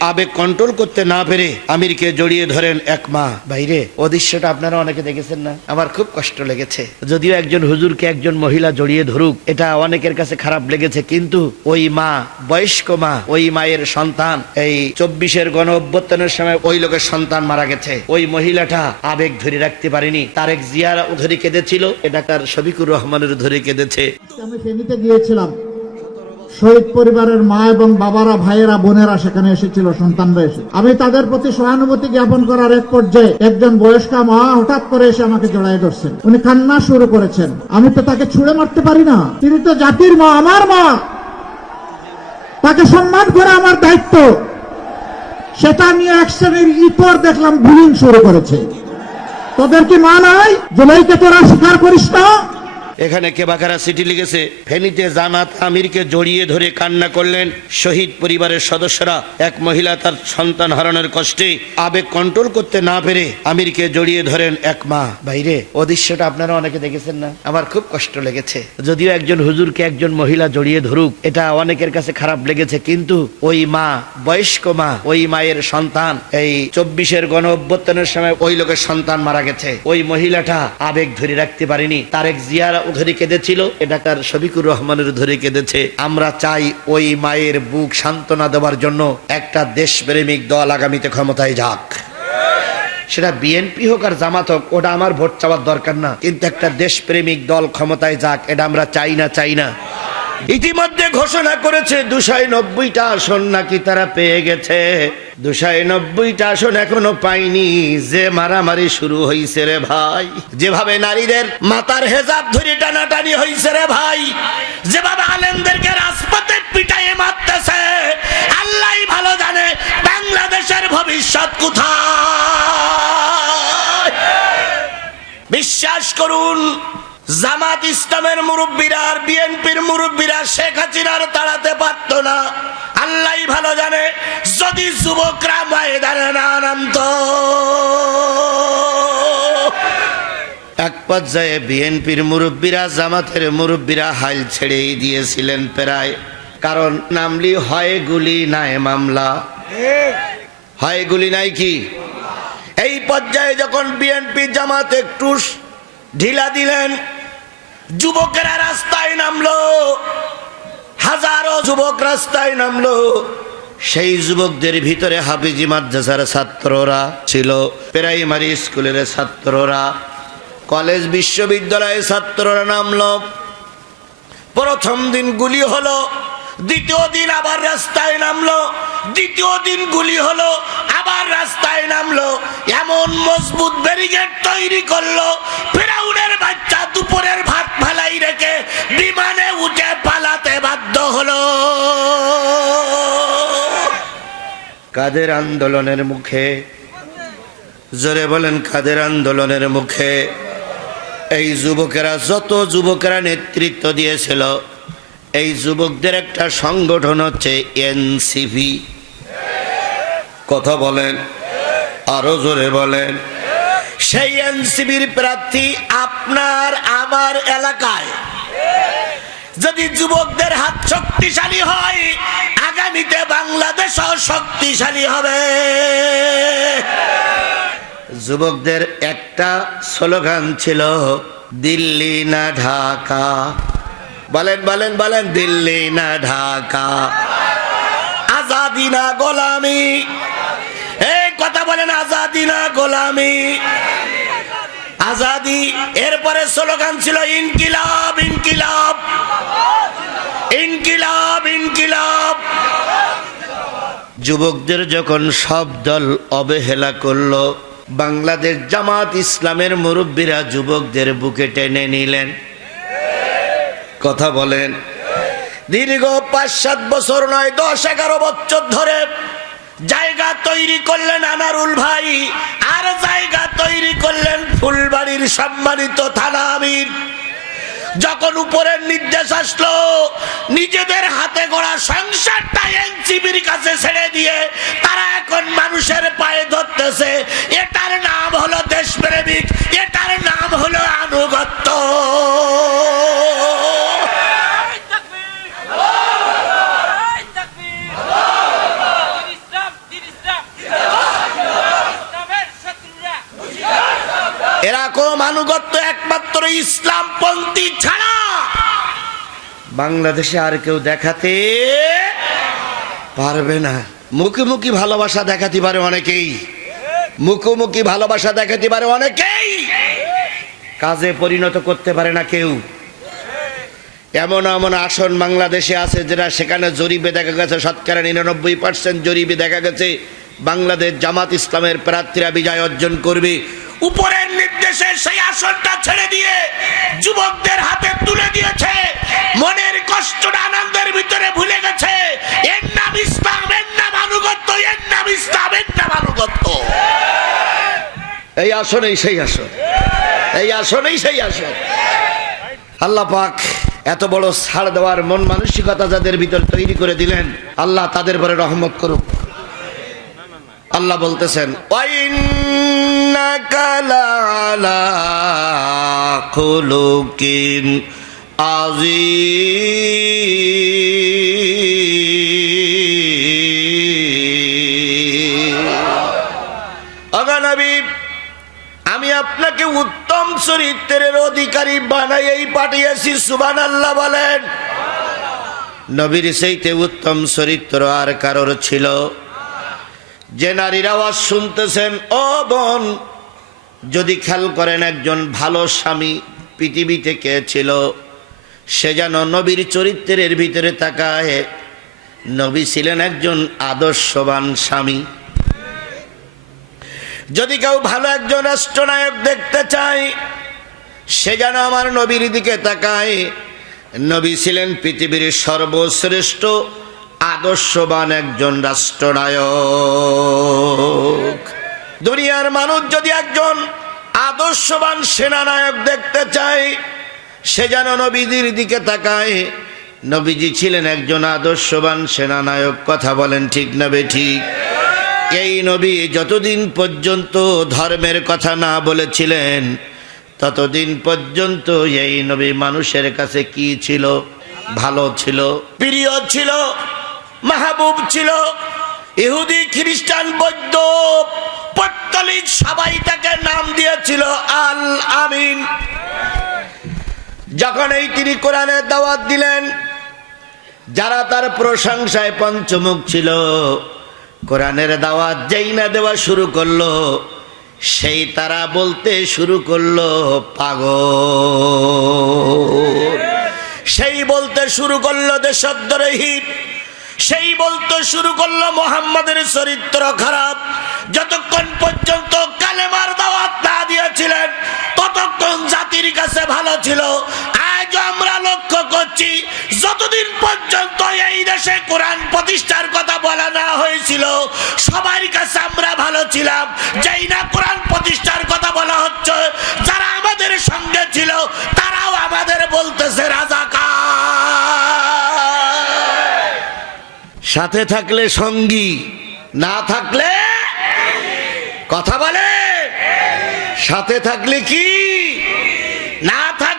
আবেগ কন্ট্রোল করতে না পেরে আমিরকে জড়িয়ে ধরেন এক মা। বাইরে ও দৃশ্যটা আপনারা অনেকে দেখেছেন না? আমার খুব কষ্ট লেগেছে। যদিও একজন হুজুরকে একজন মহিলা জড়িয়ে ধরুক এটা অনেকের কাছে খারাপ লেগেছে কিন্তু ওই মা বয়স্ক মা ওই মায়ের সন্তান এই চব্বিশের গণ অভ্যর্থনের সময় ওই লোকের সন্তান মারা গেছে। ওই মহিলাটা আবেগ ধরে রাখতে পারেনি। তারেক জিয়ার ধরে কেঁদেছিল এটা তার শফিকুর রহমানের ধরে কেঁদেছে। আমি গিয়েছিলাম। শহীদ পরিবারের মা এবং বাবারা, ভাইয়েরা, বোনেরা সেখানে এসেছিল সন্তানরা এসে আমি তাদের প্রতি সহানুভূতি জ্ঞাপন করার এক পর্যায়ে একজন বয়স্ক মা হঠাৎ করে এসে আমাকে জড়াই ধরছেন। উনি কান্না শুরু করেছেন। আমি তো তাকে ছুঁড়ে মারতে পারি না। তিনি তো জাতির মা, আমার মা। তাকে সম্মান করা আমার দায়িত্ব। সেটা নিয়ে এক শ্রেণির ইতর দেখলাম বুলিং শুরু করেছে। তোদের কি মা নাই? জুলাইকে তোরা স্বীকার করিস না? এখানে কেবাকারা সিটি লিখেছে? ফেনীতে জামাত আমিরকে জড়িয়ে ধরে কান্না করলেন শহীদ পরিবারের সদস্যরা। এক মহিলা তার সন্তান হারানোর কষ্টে আবেগ কন্ট্রোল করতে না পেরে আমিরকে জড়িয়ে ধরেন এক মা। বাইরে, ও দৃশ্যটা আপনারা অনেকে দেখেছেন না? আমার খুব কষ্ট লেগেছে। যদিও একজন হুজুরকে একজন মহিলা জড়িয়ে ধরুক, এটা অনেকের কাছে খারাপ লেগেছে, কিন্তু ওই মা, বয়স্ক মা, ওই মায়ের সন্তান, এই চব্বিশের গণ অভ্যর্থনের সময় ওই লোকের সন্তান মারা গেছে। ওই মহিলাটা আবেগ ধরে রাখতে পারেনি। তারেক জিয়ার ধরে কেঁদেছিল। এটা তার শফিকুর রহমানের ধরে কেঁদেছে। আমরা চাই ওই মায়ের বুক সান্ত্বনা দেওয়ার জন্য একটা দেশপ্রেমিক দল আগামীতে ক্ষমতায় যাক। সেটা বিএনপি হোক আর জামাত হোক, ওটা আমার ভোট চাওয়ার দরকার না। কিন্তু একটা দেশপ্রেমিক দল ক্ষমতায় যাক, এটা আমরা চাই না চাই না। ইতিমধ্যে ঘোষণা করেছে, দুশাই নব্বইটা আসন নাকি তারা পেয়ে গেছে। দুশাই নব্বইটা আসন এখনও পাইনি যে মারামারি শুরু হয়েছে রে ভাই। যেভাবে নারীদের মাতার হেজাব ধরে টানাটানি হয়েছে রে ভাই। যেভাবে আলেমদেরকে রাজপথে পিটাইয়ে মারতেছে আল্লাহ ভালো জানে বাংলাদেশের ভবিষ্যৎ কোথায়। বিশ্বাস করুন, জামাত ইসলামের মুরব্বীরা আর বিএনপির মুরব্বীরা শেখ হাসিনার তাড়াতে পারত না। আল্লাহ ভালো জানে, যদি যুবকরা ময়দানে না নামত। এক পর্যায়ে বিএনপির মুরব্বীরা, জামাতের মুরব্বীরা হাল ছেড়েই দিয়েছিলেন প্রায়। কারণ নামলি হয় গুলি নাই মামলা। হয় গুলি নাই কি? এই পর্যায়ে যখন বিএনপি জামাত একটু ঢিলা দিলেন যুবকেরা রাস্তায় নামলো, হাজারো যুবক রাস্তায় নামলো। সেই যুবকদের ভিতরে হাফিজি মাদ্রাসার ছাত্ররা ছিল, প্রাইমারি স্কুলের ছাত্ররা, কলেজ বিশ্ববিদ্যালয়ের ছাত্ররা নামলো। প্রথম দিন গুলি হলো, দ্বিতীয় দিন আবার রাস্তায় নামলো, দ্বিতীয় দিন গুলি হলো, আবার রাস্তায় নামলো। এমন মজবুত ব্যারিকেড তৈরি করল ফেরাউনের কাদের আন্দোলনের মুখে? জোরে বলেন, কাদের আন্দোলনের মুখে? এই যুবকেরা, যত যুবকেরা নেতৃত্ব দিয়েছিল, এই যুবকদের একটা সংগঠন হচ্ছে এনসিপি। কথা বলেন, আরও জোরে বলেন। সেই এনসিপির প্রার্থী আপনার আমার এলাকায়। যদি যুবকদের হাত শক্তিশালী হয় আগামীতে বাংলাদেশও শক্তিশালী হবে। যুবকদের একটা স্লোগান ছিল, দিল্লি না ঢাকা। বলেন বলেন বলেন, দিল্লি না ঢাকা। আজাদি না গোলামি। এই কথা বলেন, আজাদি না গোলামি। আজাদি, এরপরে স্লোগান ছিল, ইনকিলাব ইনকিলাব। ইনকিলাব। যুবকদের যখন সব দল অবহেলা করল, বাংলাদেশ জামাত ইসলামের মুরব্বীরা যুবকদের বুকে টেনে নিলেন। কথা বলেন, দীর্ঘ পাঁচ সাত বছর নয় দশ এগারো বছর ধরে জায়গা তৈরি করলেন আনারুল ভাই, আর জায়গা তৈরি করলেন ফুলবাড়ির সম্মানিত থানা যখন উপরের নির্দেশ আসলো, নিজেদের হাতে গড়া সংসারটা এনসিবির কাছে ছেড়ে দিয়ে তারা এখন মানুষের পায়ে ধরতেছে। এটার নাম হলো দেশপ্রেমিক, এটার নাম হলো আনুগত্য। এরকম আনুগত্য একমাত্র ইসলাম ইসলামপন্থী ছাড়া বাংলাদেশে আর কেউ দেখাতে পারবে না। মুখোমুখি ভালোবাসা দেখাতে পারে অনেকেই। মুখোমুখি ভালোবাসা দেখাতে পারে অনেকেই। কাজে পরিণত করতে পারে না কেউ। এমন এমন আসন বাংলাদেশে আছে যেটা সেখানে জরিপে দেখা গেছে, শতকরা নিরানব্বই পার্সেন্ট জরিপে দেখা গেছে। বাংলাদেশ জামাত ইসলামের প্রার্থীরা বিজয় অর্জন করবে। উপরের নির্দেশে সেই আসনটা ছেড়ে দিয়ে যুবকদের হাতে তুলে দিয়েছে। মনের কষ্টটা আনন্দের ভিতরে ভুলে গেছে। এর নাম ইসলাম, এর নাম আনুগত্য, এর নাম ইসলাম, এর নাম আনুগত্য। এই আসনেই সেই আসন। এই আসনেই সেই আসন। আল্লাহ পাক এত বড় ছাড় দেওয়ার মন মানসিকতা যাদের ভিতর তৈরি করে দিলেন, আল্লাহ তাদের পরে রহমত করুক। আল্লাহ বলতেছেন "ওয়াইন্নাকা খুলুকিন আযীম অগনবী আমি আপনাকে উত্তম চরিত্রের অধিকারী বানাইয়েই পাঠিয়েছি সুবান আল্লাহ বলেন। নবীর সেইতে উত্তম চরিত্র আর কারোর ছিল? যে নারীর শুনতেছেন, ও বোন যদি খেয়াল করেন একজন ভালো স্বামী পৃথিবীতে কে ছিল, সে যেন নবীর চরিত্রের ভিতরে তাকায়, নবী ছিলেন একজন আদর্শবান স্বামী। যদি কেউ ভালো একজন রাষ্ট্রনায়ক দেখতে চায়, সে যেন আমার নবীর দিকে তাকায়। নবী ছিলেন পৃথিবীর সর্বশ্রেষ্ঠ আদর্শবান একজন রাষ্ট্রনায়ক। দুনিয়ার মানুষ যদি একজন আদর্শবান সেনানায়ক দেখতে চায়, সে যেন নবীজির দিকে তাকায়। নবীজি ছিলেন একজন আদর্শবান সেনানায়ক, কথা বলেন ঠিক না ঠিক? এই নবী যতদিন পর্যন্ত ধর্মের কথা না বলেছিলেন, ততদিন পর্যন্ত এই নবী মানুষের কাছে কি ছিল? ভালো ছিল? প্রিয় ছিল? মাহবুব ছিল? ইহুদি, খ্রিস্টান, বৌদ্ধ পত্তলিক সবাই তাকে নাম দিয়েছিল আল আমিন। যখন এই তিনি কোরআনের দাওয়াত দিলেন, যারা তার প্রশংসায় পঞ্চমুখ ছিল, কোরআনের দাওয়াত যেই না দেওয়া শুরু করল, সেই তারা বলতে শুরু করল, পাগল। সেই বলতে শুরু করল দেশদ্রোহী সেই বলতে শুরু করল মোহাম্মদের চরিত্র খারাপ যতক্ষণ পর্যন্ত কালেমার দাওয়াত না দিয়েছিলেন, ততক্ষণ জাতির কাছে ভালো ছিল। আজ আমরা লক্ষ্য করছি, যতদিন পর্যন্ত এই দেশে কোরআন প্রতিষ্ঠার কথা বলা না হয়েছিল, সবার কাছে আমরা ভালো ছিলাম। যেই না কোরআন প্রতিষ্ঠার কথা বলা হচ্ছে, যারা আমাদের সঙ্গে ছিল, তারাও আমাদের বলতেছে, রাজাকার। সাথে থাকলে সঙ্গী, না থাকলে কথা বলে? সাথে থাকলে কি? না থাকলে